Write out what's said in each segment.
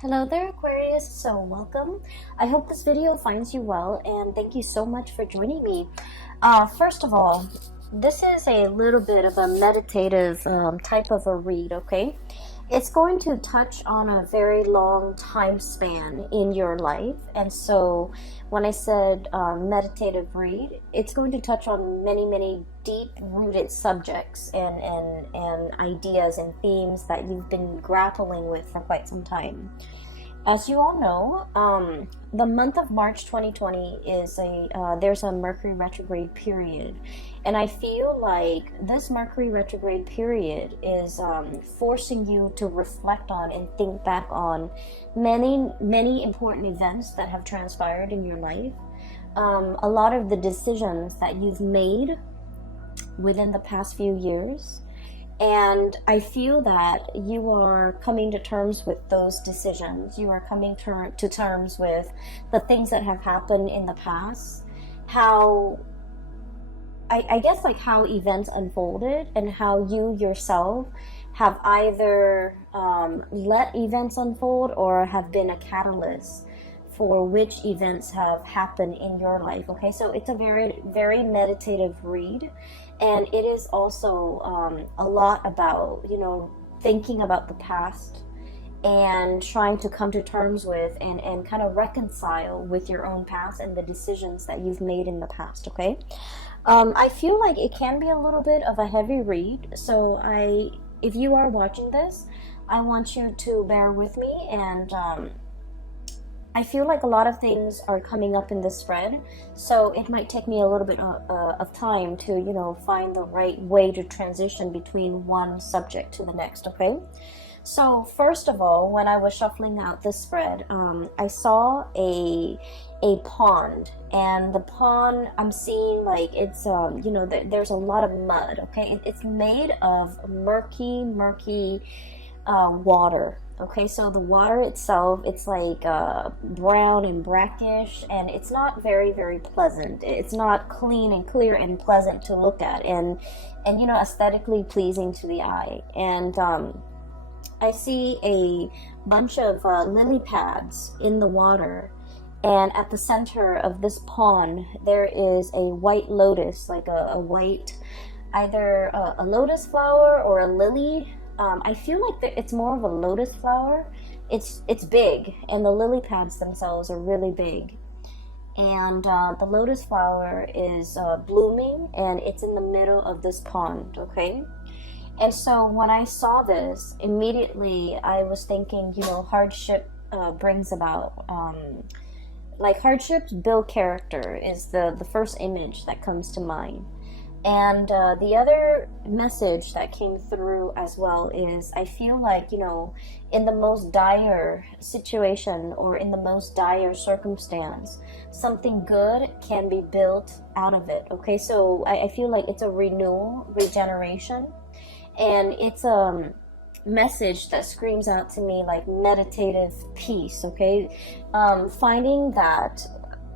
Hello there, Aquarius. So welcome. I hope this video finds you well, and thank you so much for joining me. First of all, this is a little bit of a meditative type of a read, okay? It's going to touch on a very long time span in your life, and so when I said meditative read, it's going to touch on many deep-rooted subjects and ideas and themes that you've been grappling with for quite some time. As you all know, the month of March 2020 is there's a Mercury retrograde period, and I feel like this Mercury retrograde period is forcing you to reflect on and think back on many important events that have transpired in your life. A lot of the decisions that you've made within the past few years. And I feel that you are coming to terms with those decisions. You are coming to terms with the things that have happened in the past. How, I guess, like how events unfolded and how you yourself have either let events unfold or have been a catalyst for which events have happened in your life. Okay, so it's a very meditative read, and it is also a lot about, thinking about the past and trying to come to terms with and kind of reconcile with your own past and the decisions that you've made in the past. Okay, I feel like it can be a little bit of a heavy read, so if you are watching this, I want you to bear with me, and I feel like a lot of things are coming up in this spread, so it might take me a little bit of time to, find the right way to transition between one subject to the next, okay? So first of all, when I was shuffling out this spread, I saw a pond, and the pond, I'm seeing like it's, there's a lot of mud, okay? It's made of murky water. Okay, so the water itself, it's like brown and brackish, and it's not very pleasant. It's not clean and clear and pleasant to look at, and aesthetically pleasing to the eye. And I see a bunch of lily pads in the water, and at the center of this pond there is a white lotus, like a white, either a lotus flower or a lily. I feel like it's more of a lotus flower. It's big, and the lily pads themselves are really big. And the lotus flower is blooming, and it's in the middle of this pond, okay? And so when I saw this, immediately I was thinking, hardship brings about, like hardships build character is the first image that comes to mind. And the other message that came through as well is I feel like, in the most dire situation or in the most dire circumstance, something good can be built out of it. Okay, so I feel like it's a renewal, regeneration, and it's a message that screams out to me like meditative peace. Okay, finding that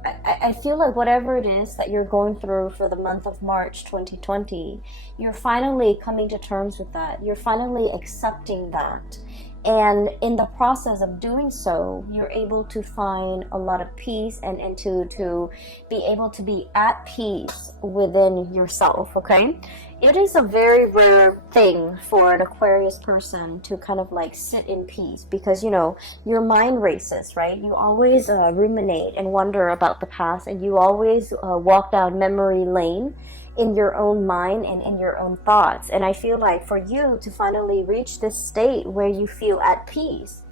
I feel like whatever it is that you're going through for the month of March 2020, you're finally coming to terms with that. You're finally accepting that. And in the process of doing so, you're able to find a lot of peace and to be able to be at peace within yourself, okay? It is a very rare thing for an Aquarius person to kind of like sit in peace because, your mind races, right? You always ruminate and wonder about the past, and you always walk down memory lane in your own mind and in your own thoughts. And I feel like for you to finally reach this state where you feel at peace,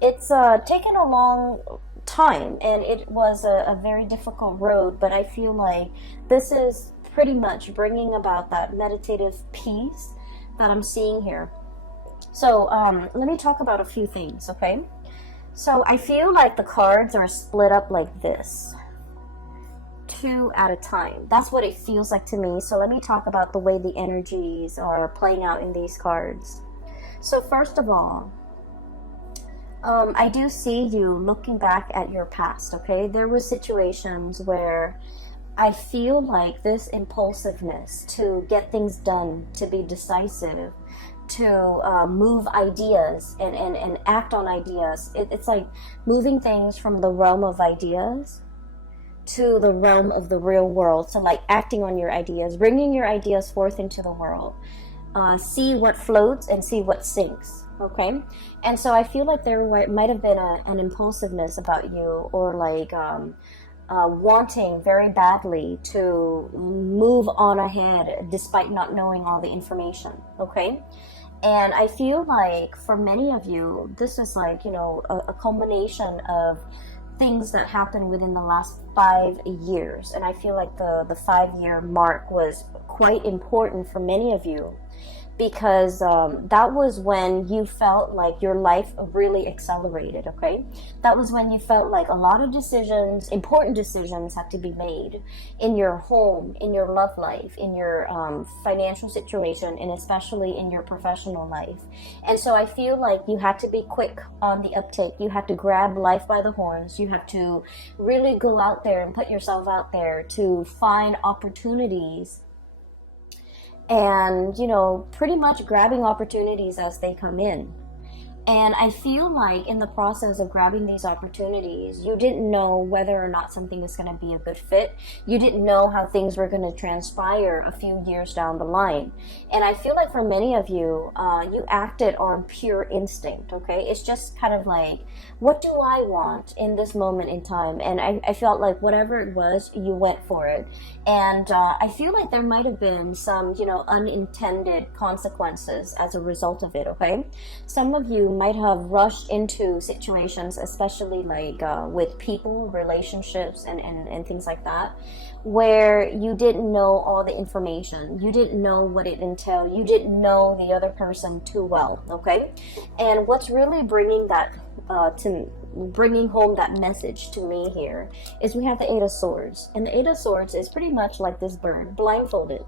it's taken a long time, and it was a very difficult road, but I feel like this is pretty much bringing about that meditative peace that I'm seeing here. So let me talk about a few things, okay? So I feel like the cards are split up like this, two at a time. That's what it feels like to me. So let me talk about the way the energies are playing out in these cards. So first of all, I do see you looking back at your past, okay? There were situations where I feel like this impulsiveness to get things done, to be decisive, to move ideas and act on ideas. It's like moving things from the realm of ideas to the realm of the real world. So like acting on your ideas, bringing your ideas forth into the world. See what floats and see what sinks. Okay, and so I feel like there might have been an impulsiveness about you, or like wanting very badly to move on ahead despite not knowing all the information. Okay, and I feel like for many of you, this is like, you know, a combination of things that happened within the last 5 years. And I feel like the 5-year mark was quite important for many of you, because that was when you felt like your life really accelerated. Okay, that was when you felt like a lot of decisions, important decisions, had to be made in your home, in your love life, in your financial situation, and especially in your professional life. And so I feel like you had to be quick on the uptake. You had to grab life by the horns. You have to really go out there and put yourself out there to find opportunities, and, you know, pretty much grabbing opportunities as they come in. And I feel like in the process of grabbing these opportunities, you didn't know whether or not something was going to be a good fit. You didn't know how things were going to transpire a few years down the line. And I feel like for many of you, you acted on pure instinct, okay? It's just kind of like, what do I want in this moment in time? And I felt like whatever it was, you went for it. And I feel like there might have been some, you know, unintended consequences as a result of it, okay? Some of you might have rushed into situations, especially like with people, relationships, and things like that, where you didn't know all the information. You didn't know what it entailed. You didn't know the other person too well, okay? And what's really bringing that bringing home that message to me here is we have the 8 of Swords. And the 8 of Swords is pretty much like this bird, blindfolded.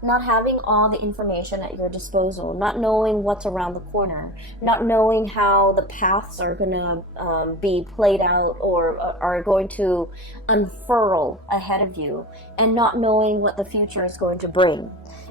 Not having all the information at your disposal, not knowing what's around the corner, not knowing how the paths are going to be played out or are going to unfurl ahead of you, and not knowing what the future is going to bring.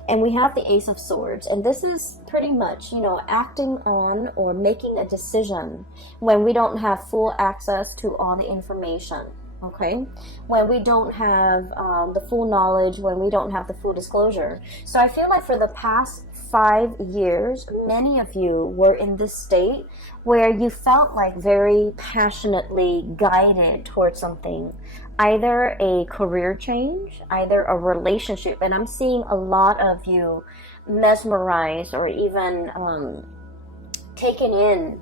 And we have the Ace of Swords, and this is pretty much, you know, acting on or making a decision when we don't have full access to all the information. Okay, when we don't have the full knowledge, when we don't have the full disclosure. So I feel like for the past 5 years, many of you were in this state where you felt like very passionately guided towards something, either a career change, either a relationship. And I'm seeing a lot of you mesmerized or even taken in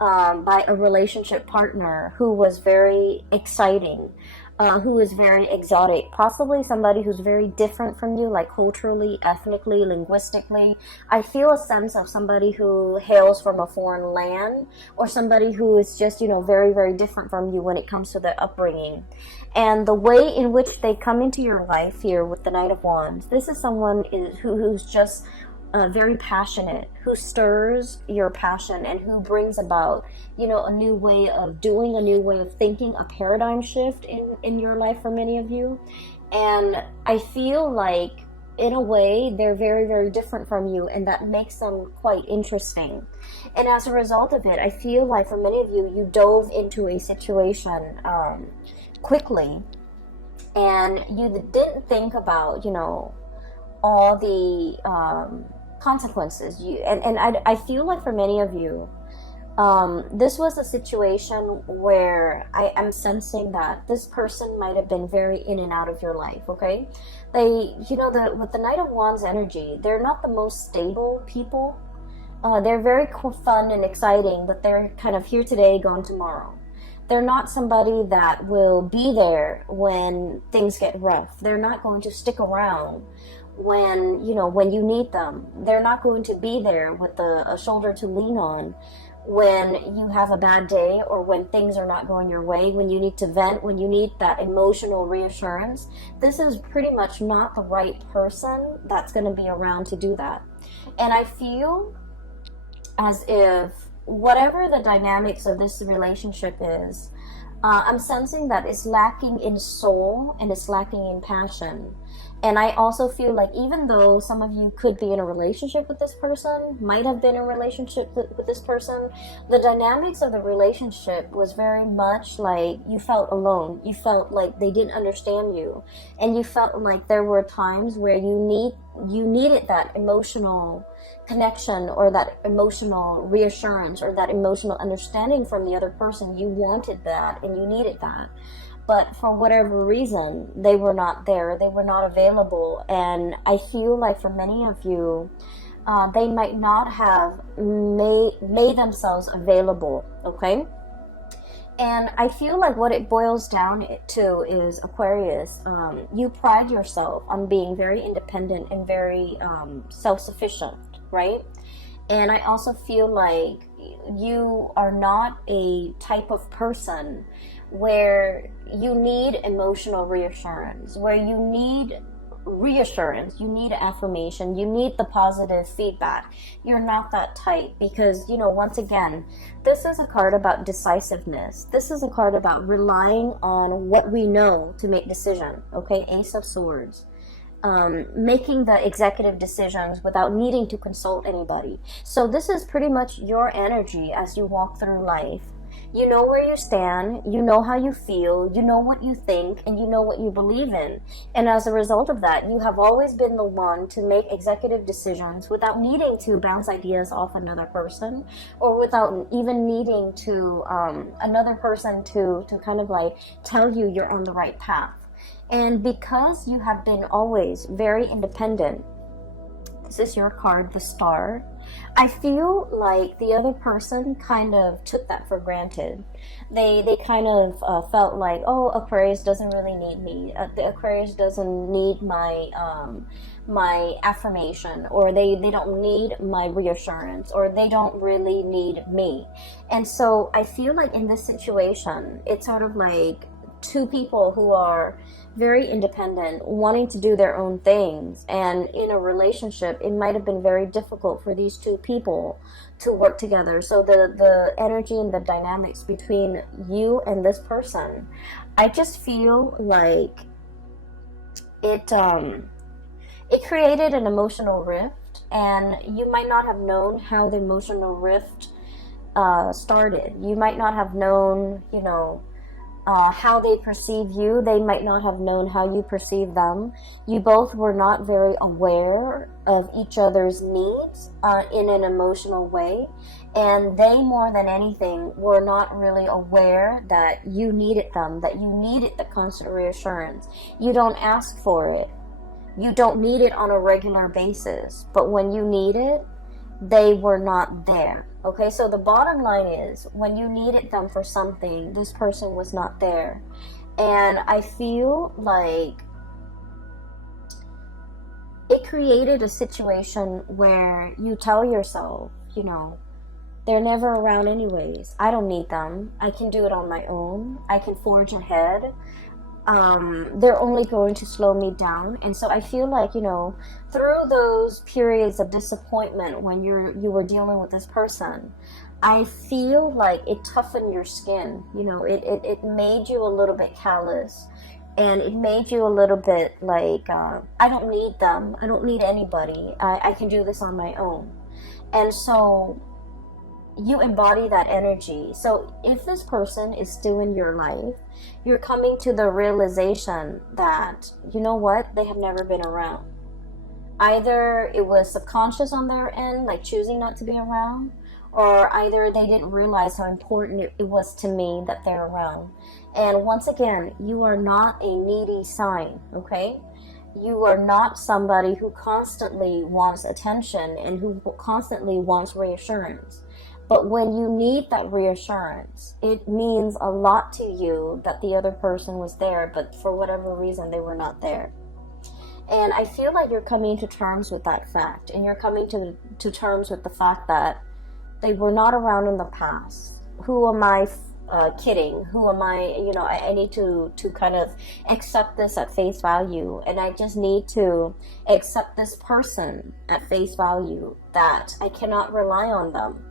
by a relationship partner who was very exciting, who is very exotic, possibly somebody who's very different from you, like culturally, ethnically, linguistically. I feel a sense of somebody who hails from a foreign land, or somebody who is just, you know, very, very different from you when it comes to their upbringing. And the way in which they come into your life here with the Knight of Wands, this is someone who's just very passionate, who stirs your passion, and who brings about, you know, a new way of doing, a new way of thinking, a paradigm shift in your life for many of you. And I feel like, in a way, they're very, very different from you, and that makes them quite interesting. And as a result of it, I feel like for many of you, you dove into a situation quickly, and you didn't think about, you know, all the consequences. I feel like for many of you, this was a situation where I am sensing that this person might have been very in and out of your life, okay? They, you know, with the Knight of Wands energy, they're not the most stable people. They're very fun and exciting, but they're kind of here today, gone tomorrow. They're not somebody that will be there when things get rough. They're not going to stick around when, you know, when you need them. They're not going to be there with a shoulder to lean on when you have a bad day, or when things are not going your way, when you need to vent, when you need that emotional reassurance. This is pretty much not the right person that's going to be around to do that. And I feel as if whatever the dynamics of this relationship is, I'm sensing that it's lacking in soul and it's lacking in passion. And I also feel like even though some of you could be in a relationship with this person, might have been in a relationship with this person, the dynamics of the relationship was very much like you felt alone. You felt like they didn't understand you. And you felt like there were times where you needed that emotional connection or that emotional reassurance or that emotional understanding from the other person. You wanted that and you needed that. But for whatever reason, they were not there. They were not available. And I feel like for many of you, they might not have made themselves available, okay? And I feel like what it boils down to is, Aquarius, you pride yourself on being very independent and very self-sufficient, right? And I also feel like you are not a type of person where you need emotional reassurance, where you need reassurance, you need affirmation, you need the positive feedback. You're not that type because, once again, this is a card about decisiveness. This is a card about relying on what we know to make decision, okay? Ace of Swords. Making the executive decisions without needing to consult anybody. So this is pretty much your energy as you walk through life. You know where you stand, you know how you feel, you know what you think, and you know what you believe in. And as a result of that, you have always been the one to make executive decisions without needing to bounce ideas off another person, or without even needing to another person to kind of like tell you you're on the right path. And because you have been always very independent, this is your card, the Star, I feel like the other person kind of took that for granted. They kind of felt like, oh, Aquarius doesn't really need me. The Aquarius doesn't need my affirmation, or they don't need my reassurance, or they don't really need me. And so I feel like in this situation, it's sort of like two people who are very independent, wanting to do their own things, and in a relationship it might have been very difficult for these two people to work together. So the energy and the dynamics between you and this person, I just feel like it created an emotional rift, and you might not have known how the emotional rift started. You might not have known, how they perceive you. They might not have known how you perceive them. You both were not very aware of each other's needs in an emotional way. And they, more than anything, were not really aware that you needed them, that you needed the constant reassurance. You don't ask for it. You don't need it on a regular basis. But when you need it, they were not there. Okay, so the bottom line is, when you needed them for something, this person was not there. And I feel like it created a situation where you tell yourself, they're never around anyways. I don't need them. I can do it on my own. I can forge ahead. They're only going to slow me down. And so I feel like, through those periods of disappointment when you were dealing with this person, I feel like it toughened your skin. It made you a little bit callous, and it made you a little bit like, I don't need them. I don't need anybody. I can do this on my own. And so you embody that energy. So if this person is still in your life, you're coming to the realization that, they have never been around. Either it was subconscious on their end, like choosing not to be around, or either they didn't realize how important it was to me that they're around. And once again, you are not a needy sign, okay? You are not somebody who constantly wants attention and who constantly wants reassurance. But when you need that reassurance, it means a lot to you that the other person was there, but for whatever reason, they were not there. And I feel like you're coming to terms with that fact, and you're coming to terms with the fact that they were not around in the past. Who am I kidding? Who am I? I need to kind of accept this at face value, and I just need to accept this person at face value, that I cannot rely on them.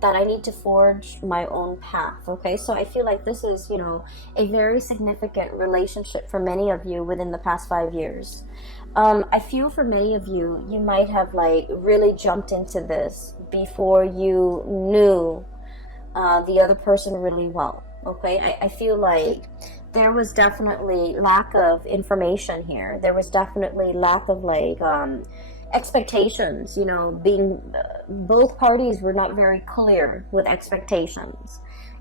that I need to forge my own path. Okay, so I feel like this is, you know, a very significant relationship for many of you within the past 5 years. I feel for many of you, you might have like really jumped into this before you knew the other person really well. Okay, I feel like there was definitely lack of information here. There was definitely lack of like expectations, you know, being both parties were not very clear with expectations.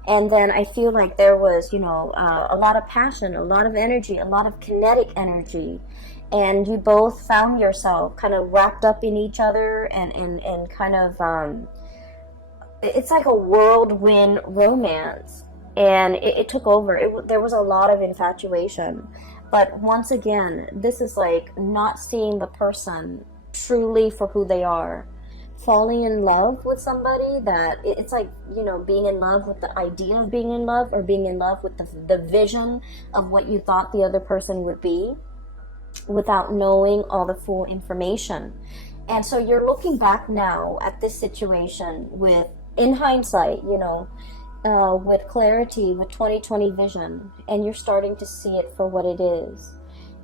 And then I feel like there was, you know, a lot of passion, a lot of energy, a lot of kinetic energy, and you both found yourself kind of wrapped up in each other, and kind of it's like a whirlwind romance, and it took over. There was a lot of infatuation, but once again, this is like not seeing the person truly for who they are, falling in love with somebody that it's like, you know, being in love with the idea of being in love, or being in love with the vision of what you thought the other person would be, without knowing all the full information. And so you're looking back now at this situation with, in hindsight, you know, with clarity, with 2020 vision, and you're starting to see it for what it is.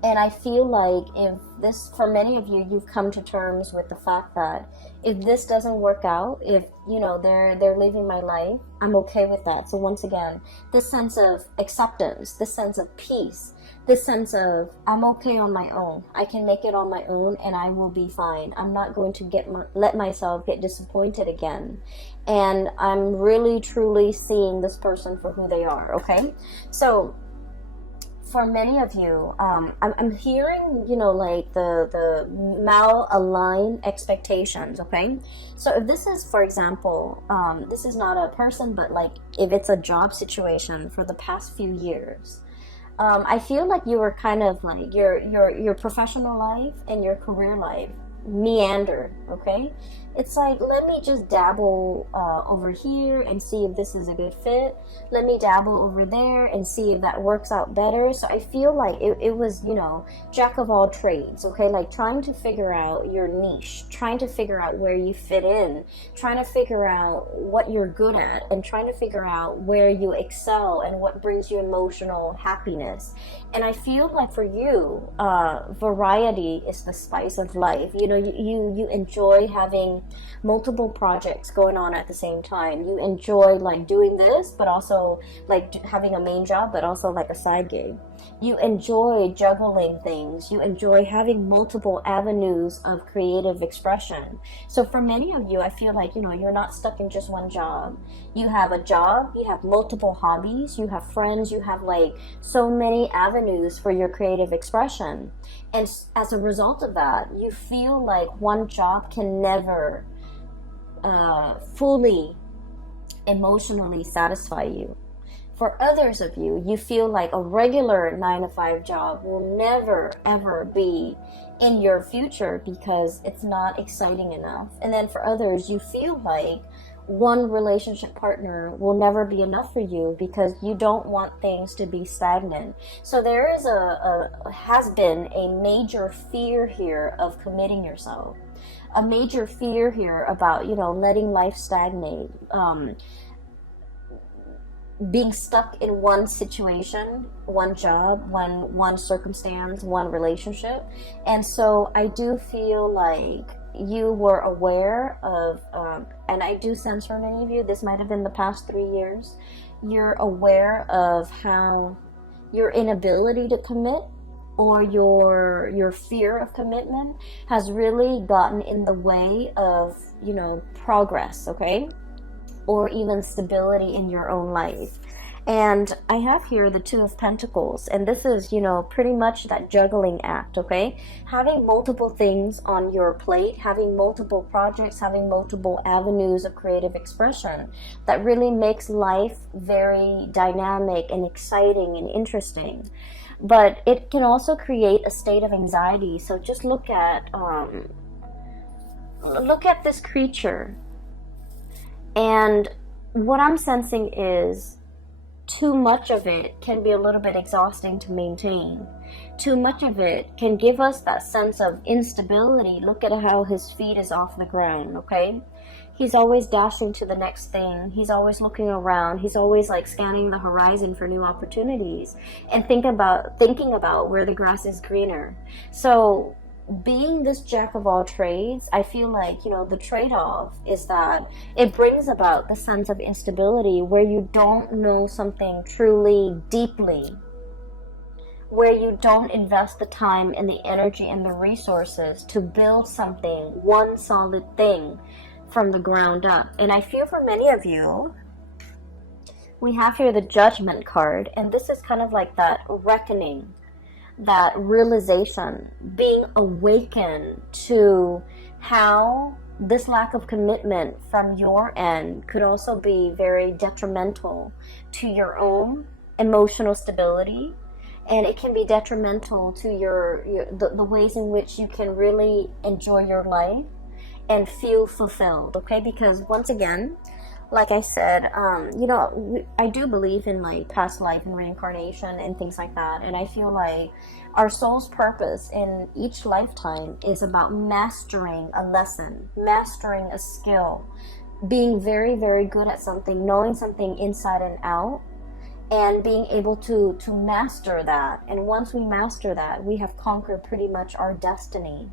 And I feel like if this, for many of you, you've come to terms with the fact that if this doesn't work out, if, you know, they're living my life, I'm okay with that. So once again, this sense of acceptance, this sense of peace, this sense of I'm okay on my own. I can make it on my own, and I will be fine. I'm not going to let myself get disappointed again. And I'm really truly seeing this person for who they are. Okay, so for many of you, I'm hearing, you know, like the mal-aligned expectations. Okay, so if this is, for example, this is not a person, but like if it's a job situation for the past few years, I feel like you were kind of like your professional life and your career life meander. Okay, it's like, let me just dabble over here and see if this is a good fit. Let me dabble over there and see if that works out better. So I feel like it was, you know, jack of all trades. Okay, like trying to figure out your niche, trying to figure out where you fit in, trying to figure out what you're good at, and trying to figure out where you excel and what brings you emotional happiness. And I feel like for you, variety is the spice of life. You know, you enjoy having multiple projects going on at the same time. You enjoy like doing this, but also like having a main job, but also like a side gig. You enjoy juggling things. You enjoy having multiple avenues of creative expression. So for many of you, I feel like, you know, you're not stuck in just one job. You have a job, you have multiple hobbies, you have friends, you have like so many avenues for your creative expression. And as a result of that, you feel like one job can never fully emotionally satisfy you. For others of you, you feel like a regular 9-to-5 job will never ever be in your future because it's not exciting enough. And then for others, you feel like one relationship partner will never be enough for you because you don't want things to be stagnant. So there is has been a major fear here of committing yourself, a major fear here about, you know, letting life stagnate, being stuck in one situation, one job, one circumstance, one relationship. And so I do feel like you were aware of, and I do sense for many of you, this might have been the past 3 years, you're aware of how your inability to commit, or your fear of commitment, has really gotten in the way of, you know, progress, okay? Or even stability in your own life. And I have here the Two of Pentacles, and this is, you know, pretty much that juggling act, okay? Having multiple things on your plate, having multiple projects, having multiple avenues of creative expression that really makes life very dynamic and exciting and interesting. But it can also create a state of anxiety. So just look at this creature. And what I'm sensing is too much of it can be a little bit exhausting to maintain. Too much of it can give us that sense of instability. Look at how his feet is off the ground, okay? He's always dashing to the next thing. He's always looking around. He's always like scanning the horizon for new opportunities and thinking about where the grass is greener. So being this jack of all trades, I feel like, the trade-off is that it brings about the sense of instability where you don't know something truly deeply, where you don't invest the time and the energy and the resources to build something, one solid thing from the ground up. And I feel for many of you, we have here the Judgment card, and this is kind of like that reckoning, that realization, being awakened to how this lack of commitment from your end could also be very detrimental to your own emotional stability, and it can be detrimental to the ways in which you can really enjoy your life and feel fulfilled. Okay, because once again, like I said, I do believe in like past life and reincarnation and things like that. And I feel like our soul's purpose in each lifetime is about mastering a lesson, mastering a skill, being very, very good at something, knowing something inside and out, and being able to master that. And once we master that, we have conquered pretty much our destiny.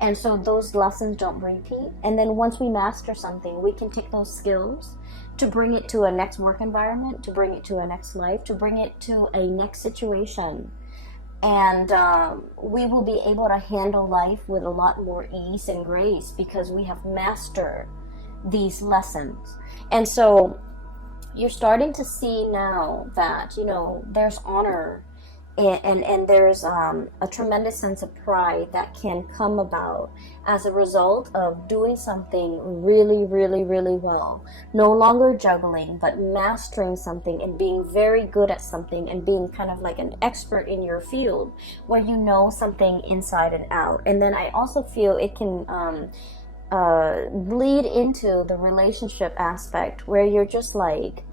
And so those lessons don't repeat. And then once we master something, we can take those skills to bring it to a next work environment, to bring it to a next life, to bring it to a next situation. And we will be able to handle life with a lot more ease and grace because we have mastered these lessons. And so you're starting to see now that, there's honor and there's a tremendous sense of pride that can come about as a result of doing something really, really, really well. No longer juggling, but mastering something and being very good at something and being kind of like an expert in your field where you know something inside and out. And then I also feel it can bleed into the relationship aspect where you're just like,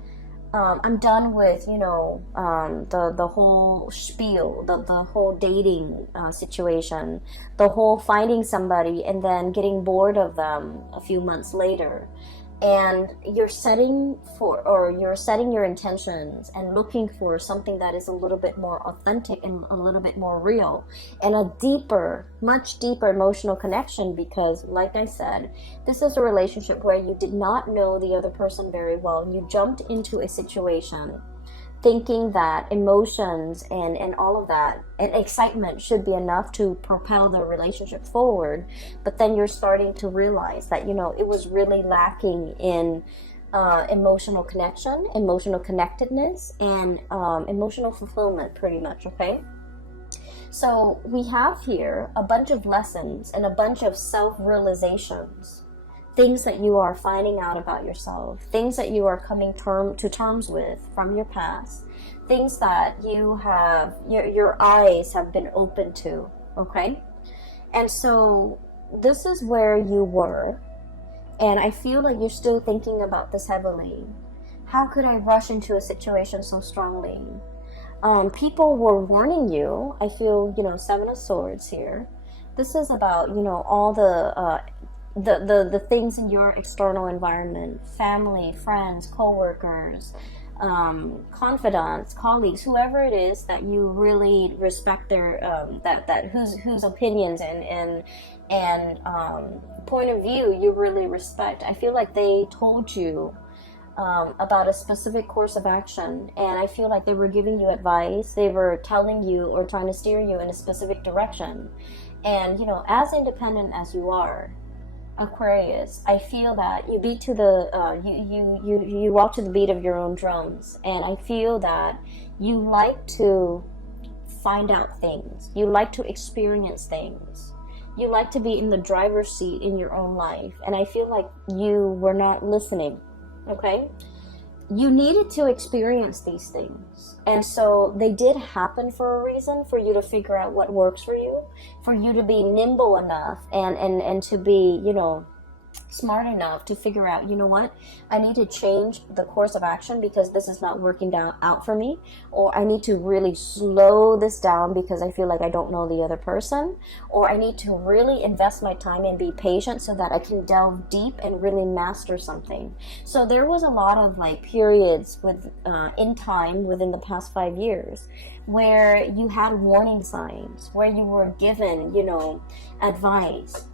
I'm done with, the whole spiel, the whole dating situation, the whole finding somebody and then getting bored of them a few months later. And you're setting your intentions and looking for something that is a little bit more authentic and a little bit more real and a deeper, much deeper emotional connection, because like I said, this is a relationship where you did not know the other person very well. You jumped into a situation thinking that emotions and all of that and excitement should be enough to propel the relationship forward, but then you're starting to realize that it was really lacking in emotional connection, emotional connectedness, and emotional fulfillment, pretty much. Okay, so we have here a bunch of lessons and a bunch of self-realizations, things that you are finding out about yourself, things that you are coming to terms with from your past, things that you have, your eyes have been open to, okay? And so this is where you were, and I feel like you're still thinking about this heavily. How could I rush into a situation so strongly? People were warning you. I feel, Seven of Swords here. This is about, all the things in your external environment, family, friends, co-workers, confidants, colleagues, whoever it is that you really respect their whose opinions and point of view you really respect. I feel like they told you about a specific course of action, and I feel like they were giving you advice. They were telling you or trying to steer you in a specific direction. And as independent as you are, Aquarius, I feel that you beat to the you walk to the beat of your own drums, and I feel that you like to find out things, you like to experience things, you like to be in the driver's seat in your own life, and I feel like you were not listening. Okay, you needed to experience these things, and so they did happen for a reason, for you to figure out what works for you to be nimble enough and to be smart enough to figure out, you know what, I need to change the course of action because this is not working out for me, or I need to really slow this down because I feel like I don't know the other person, or I need to really invest my time and be patient so that I can delve deep and really master something. So there was a lot of like periods with in time within the past 5 years where you had warning signs, where you were given, you know, advice,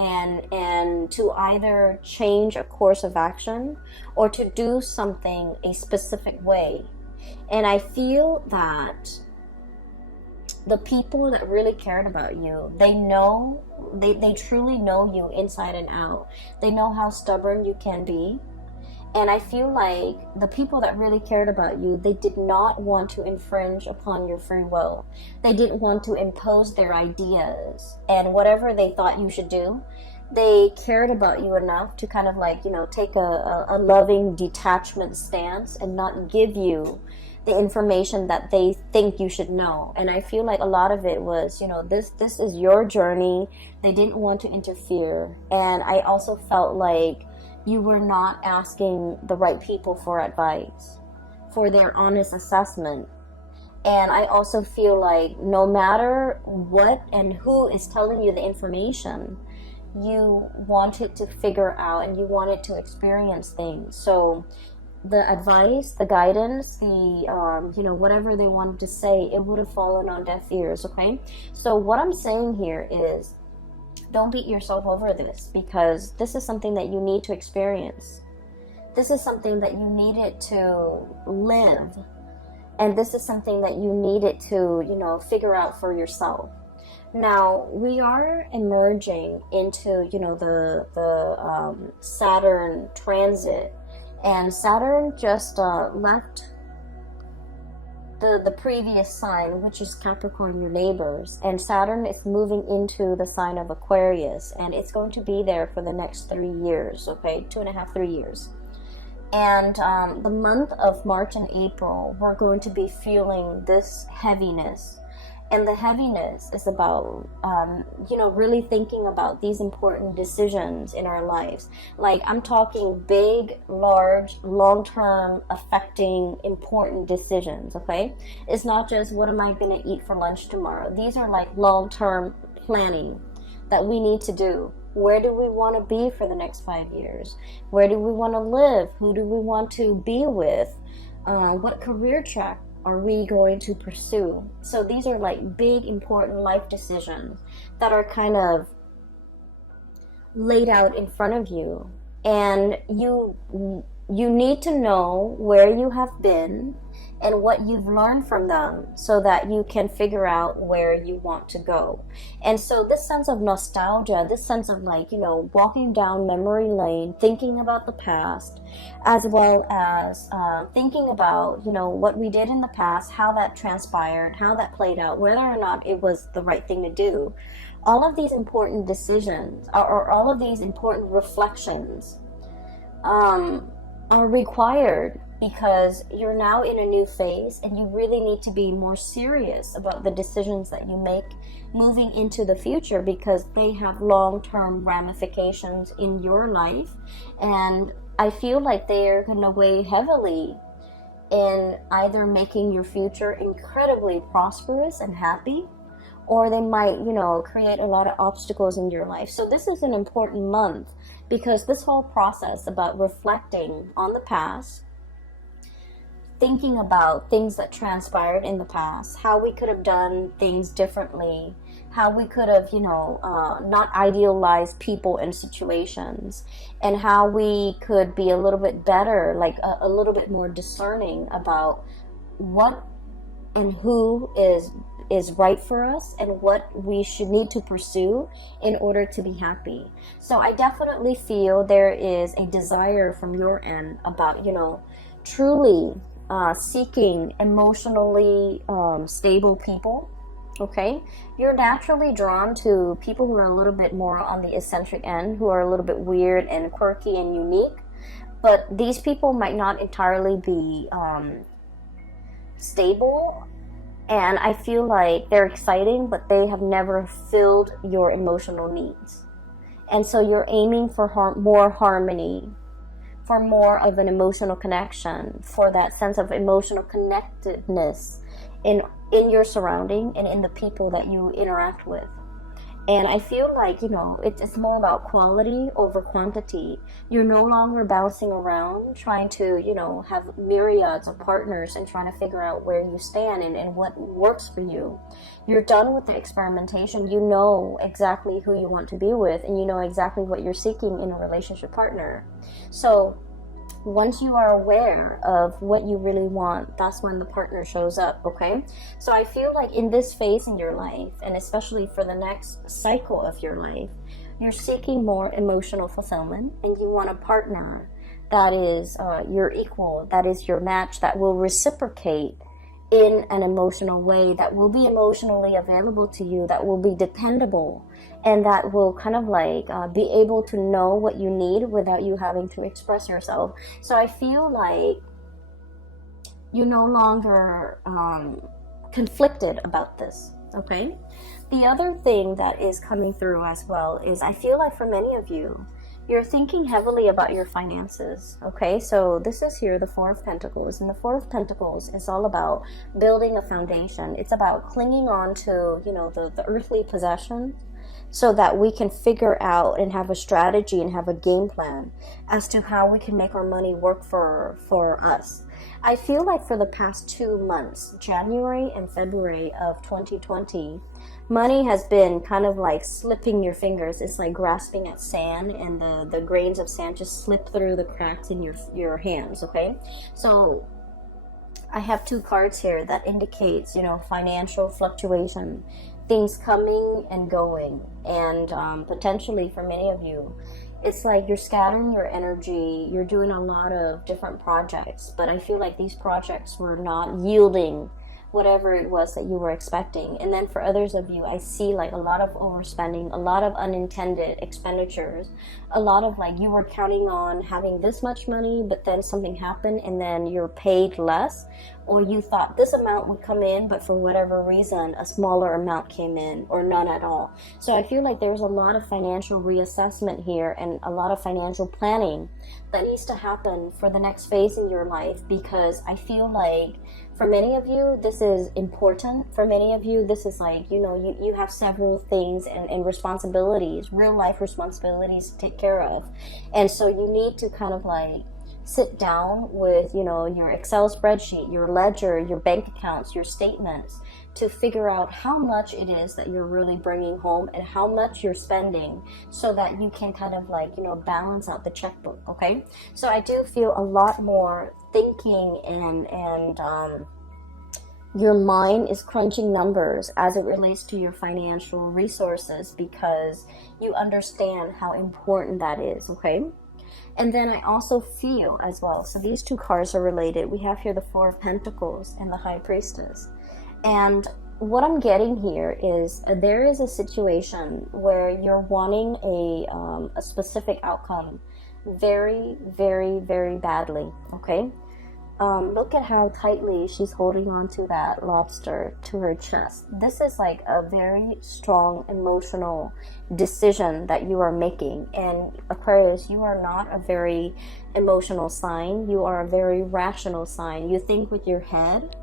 and to either change a course of action or to do something a specific way. And I feel that the people that really cared about you, they truly know you inside and out. They know how stubborn you can be. And I feel like the people that really cared about you, they did not want to infringe upon your free will. They didn't want to impose their ideas and whatever they thought you should do. They cared about you enough to kind of like, you know, take a loving detachment stance and not give you the information that they think you should know. And I feel like a lot of it was, you know, this is your journey. They didn't want to interfere. And I also felt like you were not asking the right people for advice, for their honest assessment. And I also feel like no matter what and who is telling you the information, you wanted to figure out and you wanted to experience things. So the advice, the guidance, the you know, whatever they wanted to say, it would have fallen on deaf ears. Okay, so what I'm saying here is, don't beat yourself over this, because this is something that you need to experience. This is something that you needed to live. And this is something that you needed to, you know, figure out for yourself. Now, we are emerging into, you know, the Saturn transit. And Saturn just left the previous sign, which is Capricorn, your neighbors, and Saturn is moving into the sign of Aquarius, and it's going to be there for the next 3 years, okay, 2.5, 3 years. And the month of March and April, we're going to be feeling this heaviness. And the heaviness is about, you know, really thinking about these important decisions in our lives. Like, I'm talking big, large, long-term, affecting, important decisions, okay? It's not just, what am I going to eat for lunch tomorrow? These are like long-term planning that we need to do. Where do we want to be for the next 5 years? Where do we want to live? Who do we want to be with? What career track are we going to pursue? So these are like big, important life decisions that are kind of laid out in front of you. And you need to know where you have been and what you've learned from them so that you can figure out where you want to go. And so this sense of nostalgia, this sense of like, you know, walking down memory lane, thinking about the past, as well as thinking about, you know, what we did in the past, how that transpired, how that played out, whether or not it was the right thing to do. All of these important decisions, or all of these important reflections, are required because you're now in a new phase and you really need to be more serious about the decisions that you make moving into the future, because they have long-term ramifications in your life. And I feel like they're going to weigh heavily in either making your future incredibly prosperous and happy, or they might, you know, create a lot of obstacles in your life. So this is an important month, because this whole process about reflecting on the past, thinking about things that transpired in the past, how we could have done things differently, how we could have, you know, not idealized people and situations, and how we could be a little bit better, like a little bit more discerning about what and who is right for us and what we should need to pursue in order to be happy. So I definitely feel there is a desire from your end about, you know, truly seeking emotionally stable people. Okay, you're naturally drawn to people who are a little bit more on the eccentric end, who are a little bit weird and quirky and unique, but these people might not entirely be stable. And I feel like they're exciting, but they have never filled your emotional needs. And so you're aiming for more harmony, for more of an emotional connection, for that sense of emotional connectedness in your surrounding and in the people that you interact with. And I feel like, it's more about quality over quantity. You're no longer bouncing around trying to, have myriads of partners and trying to figure out where you stand and what works for you. You're done with the experimentation. You know exactly who you want to be with, and you know exactly what you're seeking in a relationship partner. So once you are aware of what you really want, that's when the partner shows up, okay? So I feel like in this phase in your life, and especially for the next cycle of your life, you're seeking more emotional fulfillment, and you want a partner that is your equal, that is your match, that will reciprocate in an emotional way, that will be emotionally available to you, that will be dependable, and that will kind of like be able to know what you need without you having to express yourself. So I feel like you're no longer conflicted about this, okay? The other thing that is coming through as well is I feel like for many of you, you're thinking heavily about your finances, okay? So this is here, the Four of Pentacles. And the Four of Pentacles is all about building a foundation. It's about clinging on to, the earthly possessions so that we can figure out and have a strategy and have a game plan as to how we can make our money work for us. I feel like for the past 2 months, January and February of 2020, money has been kind of like slipping your fingers. It's like grasping at sand, and the grains of sand just slip through the cracks in your hands, okay? So I have 2 cards here that indicates, financial fluctuation, things coming and going, and potentially for many of you, it's like you're scattering your energy, you're doing a lot of different projects, but I feel like these projects were not yielding whatever it was that you were expecting. And then for others of you, I see like a lot of overspending, a lot of unintended expenditures, a lot of like you were counting on having this much money, but then something happened and then you're paid less, or you thought this amount would come in, but for whatever reason a smaller amount came in, or none at all. So I feel like there's a lot of financial reassessment here and a lot of financial planning that needs to happen for the next phase in your life, because I feel like for many of you, this is important. For many of you, this is like, you have several things and responsibilities, real life responsibilities to take care of. And so you need to kind of like sit down with, your Excel spreadsheet, your ledger, your bank accounts, your statements, to figure out how much it is that you're really bringing home and how much you're spending, so that you can kind of like, balance out the checkbook, okay? So I do feel a lot more thinking and your mind is crunching numbers as it relates to your financial resources, because you understand how important that is, okay? And then I also feel as well, so these 2 cards are related. We have here the Four of Pentacles and the High Priestess. And what I'm getting here is there is a situation where you're wanting a specific outcome very, very, very badly, okay? Look at how tightly she's holding on to that lobster to her chest. This is like a very strong emotional decision that you are making. And Aquarius, you are not a very emotional sign. You are a very rational sign. You think with your head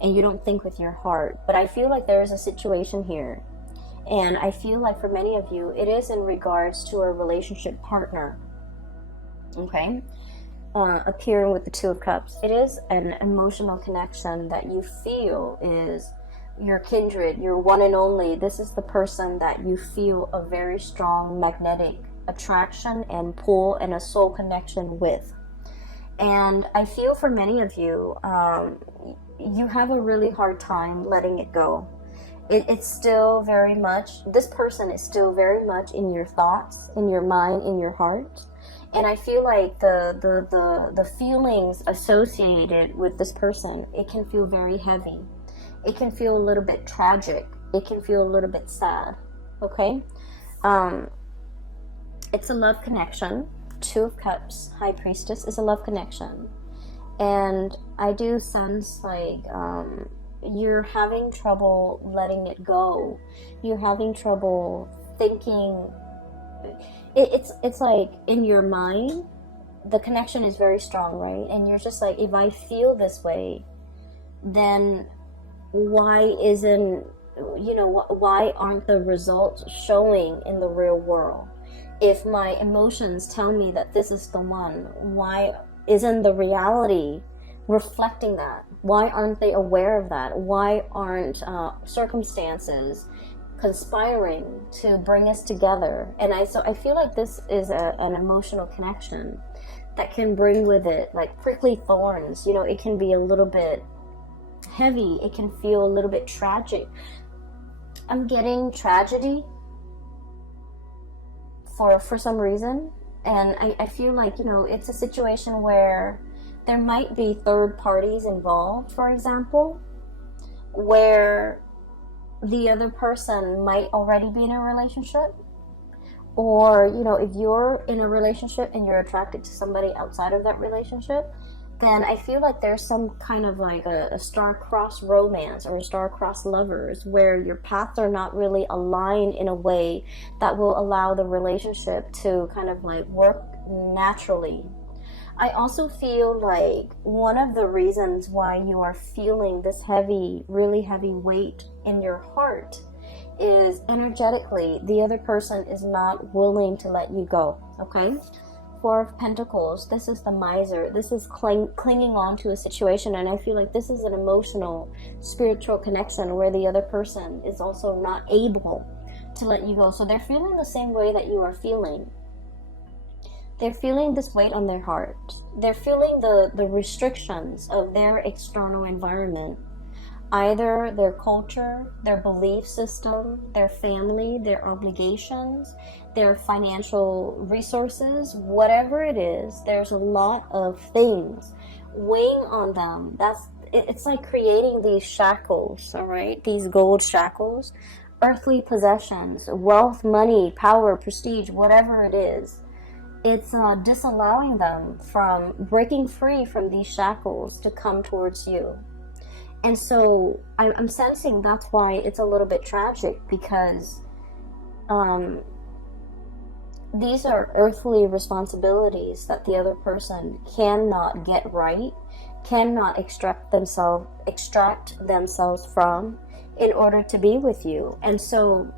and you don't think with your heart. But I feel like there is a situation here. And I feel like for many of you, it is in regards to a relationship partner. Okay? Appearing with the Two of Cups. It is an emotional connection that you feel is your kindred, your one and only. This is the person that you feel a very strong magnetic attraction and pull and a soul connection with. And I feel for many of you, you have a really hard time letting it go. It's still very much, this person is still very much in your thoughts, in your mind, in your heart. And I feel like the feelings associated with this person, it can feel very heavy. It can feel a little bit tragic. It can feel a little bit sad. Okay? It's a love connection. Two of Cups, High Priestess is a love connection. And I do sense like you're having trouble letting it go. You're having trouble thinking. it's like in your mind, the connection is very strong, right? And you're just like, if I feel this way, then why isn't, why aren't the results showing in the real world? If my emotions tell me that this is the one, why isn't the reality reflecting that? Why aren't they aware of that? Why aren't circumstances conspiring to bring us together? And I feel like this is an emotional connection that can bring with it like prickly thorns. It can be a little bit heavy. It can feel a little bit tragic. I'm getting tragedy for some reason, and I feel like it's a situation where there might be third parties involved, for example, where the other person might already be in a relationship, or if you're in a relationship and you're attracted to somebody outside of that relationship, then I feel like there's some kind of like a star-crossed romance or star-crossed lovers where your paths are not really aligned in a way that will allow the relationship to kind of like work naturally. I also feel like one of the reasons why you are feeling this heavy, really heavy weight in your heart is energetically the other person is not willing to let you go, okay? Four of Pentacles, this is the miser. This is clinging on to a situation, and I feel like this is an emotional, spiritual connection where the other person is also not able to let you go. So they're feeling the same way that you are feeling. They're feeling this weight on their heart. They're feeling the restrictions of their external environment. Either their culture, their belief system, their family, their obligations, their financial resources, whatever it is, there's a lot of things weighing on them. It's like creating these shackles, all right? These gold shackles, earthly possessions, wealth, money, power, prestige, whatever it is. It's disallowing them from breaking free from these shackles to come towards you. And so I'm sensing that's why it's a little bit tragic, because these are earthly responsibilities that the other person cannot get right, cannot extract themselves from in order to be with you. And so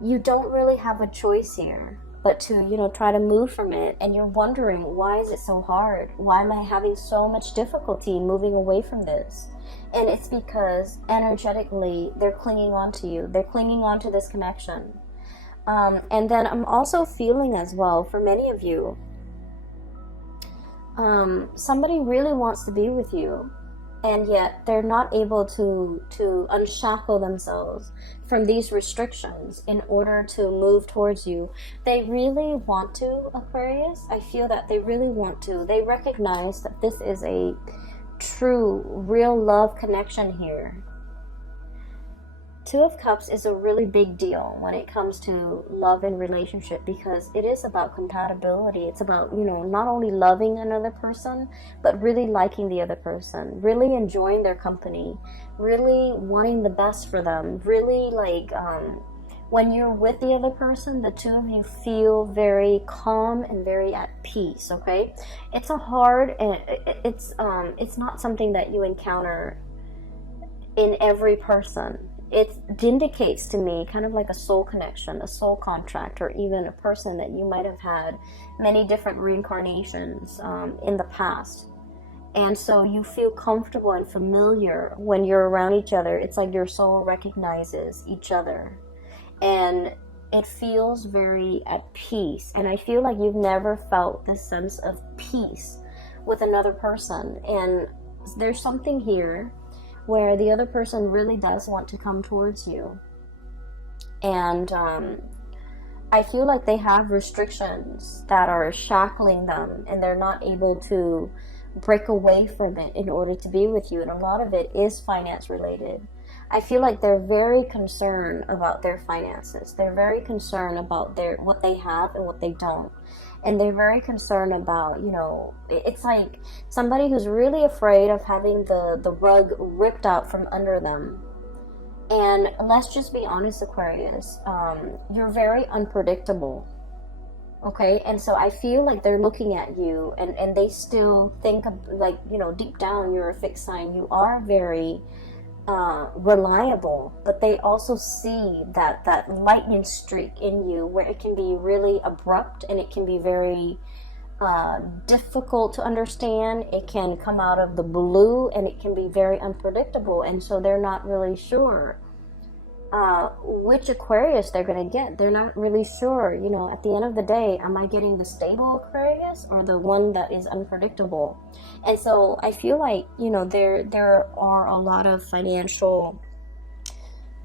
you don't really have a choice here but to, try to move from it. And you're wondering, why is it so hard? Why am I having so much difficulty moving away from this? And it's because energetically, they're clinging on to you. They're clinging on to this connection. And then I'm also feeling as well, for many of you, somebody really wants to be with you, and yet they're not able to unshackle themselves from these restrictions in order to move towards you. They really want to, Aquarius. I feel that they really want to. They recognize that this is a true, real love connection here. Two of Cups is a really big deal when it comes to love and relationship, because it is about compatibility. It's about, not only loving another person, but really liking the other person, really enjoying their company, really wanting the best for them, really when you're with the other person, the two of you feel very calm and very at peace, okay? It's it's not something that you encounter in every person. It indicates to me kind of like a soul connection, a soul contract, or even a person that you might have had many different reincarnations in the past. And so you feel comfortable and familiar when you're around each other. It's like your soul recognizes each other. And it feels very at peace. And I feel like you've never felt this sense of peace with another person. And there's something here where the other person really does want to come towards you. And I feel like they have restrictions that are shackling them, and they're not able to break away from it in order to be with you. And a lot of it is finance related. I feel like they're very concerned about their finances. They're very concerned about what they have and what they don't. And they're very concerned about, it's like somebody who's really afraid of having the rug ripped out from under them. And let's just be honest, Aquarius, you're very unpredictable. Okay, and so I feel like they're looking at you, and they still think of, like, you know, deep down you're a fixed sign. You are very reliable, but they also see that lightning streak in you where it can be really abrupt, and it can be very difficult to understand. It can come out of the blue, and it can be very unpredictable, and so they're not really sure which Aquarius they're going to get. They're not really sure, you know, at the end of the day, am I getting the stable Aquarius or the one that is unpredictable? And so I feel like, you know, there are a lot of financial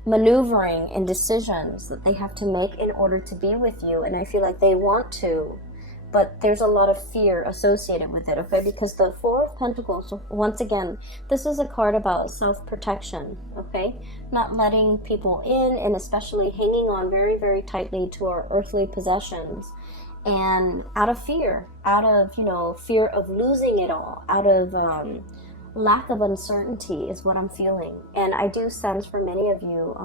maneuvering and decisions that they have to make in order to be with you. And I feel like they want to, but there's a lot of fear associated with it, okay? Because the Four of Pentacles, once again, this is a card about self-protection, okay? Not letting people in, and especially hanging on very, very tightly to our earthly possessions. And out of fear, you know, fear of losing it all, out of lack of uncertainty is what I'm feeling. And I do sense for many of you,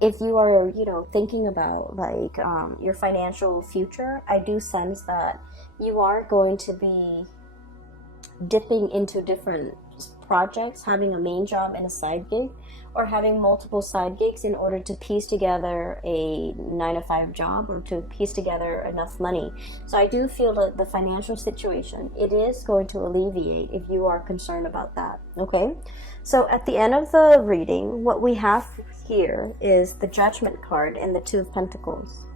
if you are, you know, thinking about like your financial future, I do sense that you are going to be dipping into different projects, having a main job and a side gig, or having multiple side gigs in order to piece together a 9-to-5 job, or to piece together enough money. So I do feel that the financial situation, it is going to alleviate if you are concerned about that, okay? So at the end of the reading, what we have here is the Judgment card and the Two of Pentacles.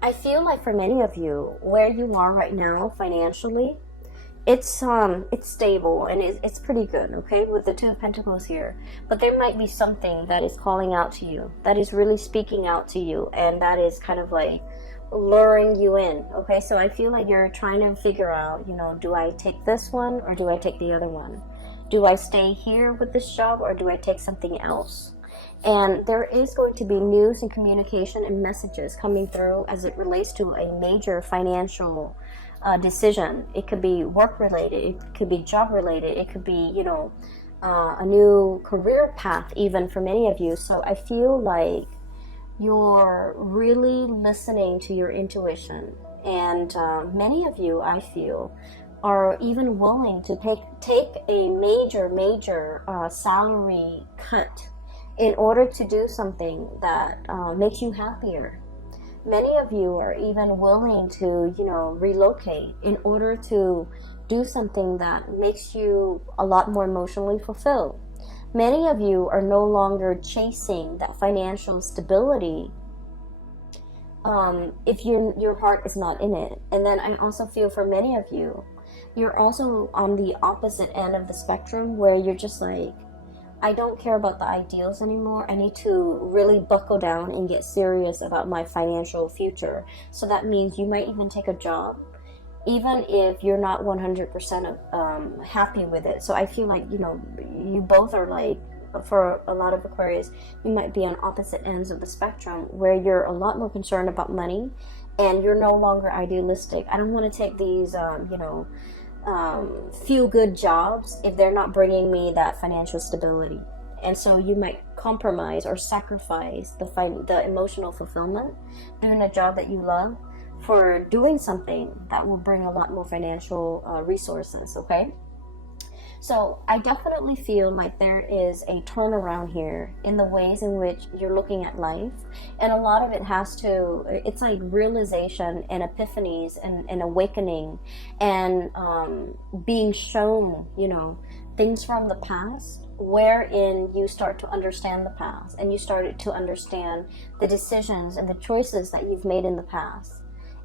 I feel like for many of you, where you are right now financially, it's stable, and it's pretty good, okay, with the Two of Pentacles here. But there might be something that is calling out to you, that is really speaking out to you, and that is kind of like luring you in, okay? So I feel like you're trying to figure out, you know, do I take this one or do I take the other one? Do I stay here with this job or do I take something else? And there is going to be news and communication and messages coming through as it relates to a major financial decision. It could be work related, it could be job related, it could be, you know, a new career path even for many of you. So I feel like you're really listening to your intuition, and many of you, I feel, are even willing to take a major salary cut in order to do something that makes you happier. Many of you are even willing to, you know, relocate in order to do something that makes you a lot more emotionally fulfilled. Many of you are no longer chasing that financial stability if your heart is not in it. And then I also feel for many of you, you're also on the opposite end of the spectrum, where you're just like, I don't care about the ideals anymore. I need to really buckle down and get serious about my financial future. So that means you might even take a job, even if you're not 100% happy with it. So I feel like, you know, you both are like, for a lot of Aquarius, you might be on opposite ends of the spectrum, where you're a lot more concerned about money and you're no longer idealistic. I don't want to take these, you know, feel-good jobs if they're not bringing me that financial stability. And so you might compromise or sacrifice the emotional fulfillment doing a job that you love for doing something that will bring a lot more financial resources, okay? So I definitely feel like there is a turnaround here in the ways in which you're looking at life. And a lot of it has to, it's like realization and epiphanies and awakening and being shown, you know, things from the past, wherein you start to understand the past and you started to understand the decisions and the choices that you've made in the past.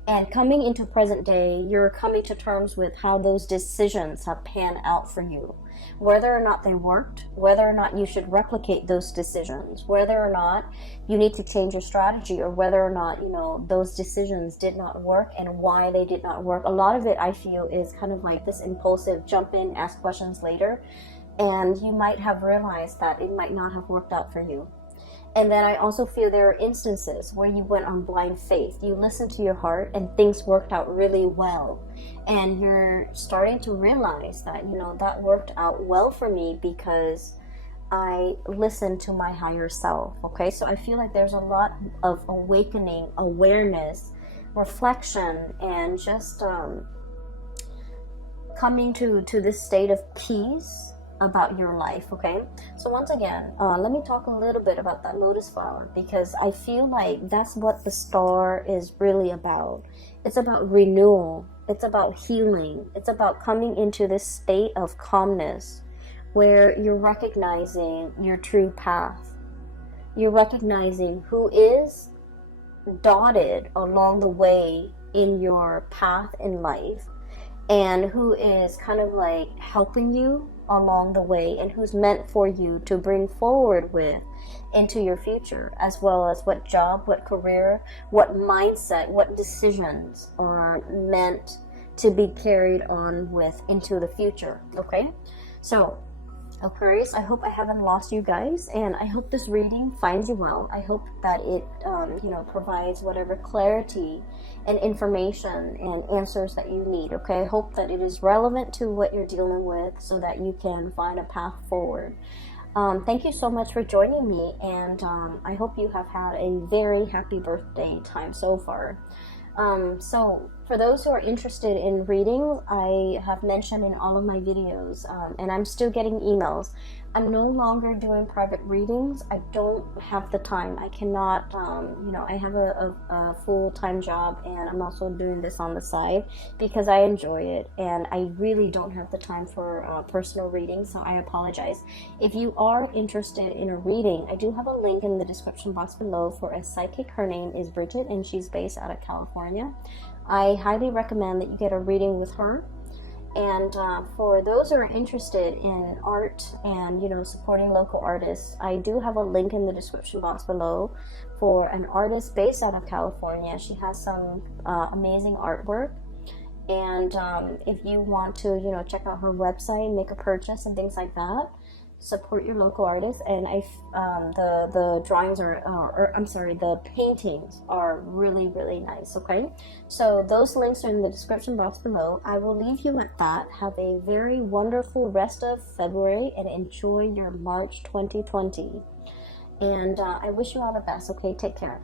And coming into present day, you're coming to terms with how those decisions have panned out for you. Whether or not they worked, whether or not you should replicate those decisions, whether or not you need to change your strategy, or whether or not, you know, those decisions did not work and why they did not work. A lot of it, I feel, is kind of like this impulsive jump in, ask questions later. And you might have realized that it might not have worked out for you. And then I also feel there are instances where you went on blind faith. You listened to your heart and things worked out really well. And you're starting to realize that, you know, that worked out well for me because I listened to my higher self, okay? So I feel like there's a lot of awakening, awareness reflection and just coming to this state of peace about your life. Okay, so once again, let me talk a little bit about that lotus flower, because I feel like that's what the star is really about. It's about renewal, it's about healing, it's about coming into this state of calmness where you're recognizing your true path. You're recognizing who is dotted along the way in your path in life, and who is kind of like helping you along the way, and who's meant for you to bring forward with into your future, as well as what job, what career, what mindset, what decisions are meant to be carried on with into the future. Okay, so Aquarius, I hope I haven't lost you guys, and I hope this reading finds you well. I hope that it provides whatever clarity and information and answers that you need. Okay, I hope that it is relevant to what you're dealing with, so that you can find a path forward. Thank you so much for joining me, and I hope you have had a very happy birthday time so far. So for those who are interested in reading, I have mentioned in all of my videos, and I'm still getting emails, I'm no longer doing private readings. I don't have the time. I cannot, I have a full-time job, and I'm also doing this on the side because I enjoy it, and I really don't have the time for personal readings, so I apologize. If you are interested in a reading, I do have a link in the description box below for a psychic. Her name is Bridget, and she's based out of California. I highly recommend that you get a reading with her. And for those who are interested in art and supporting local artists, I do have a link in the description box below for an artist based out of California. She has some amazing artwork, and if you want to check out her website, make a purchase and things like that, support your local artists. And the drawings the paintings are really, really nice. Okay, so those links are in the description box below. I will leave you at that. Have a very wonderful rest of February, and enjoy your March 2020, and I wish you all the best. Okay, take care.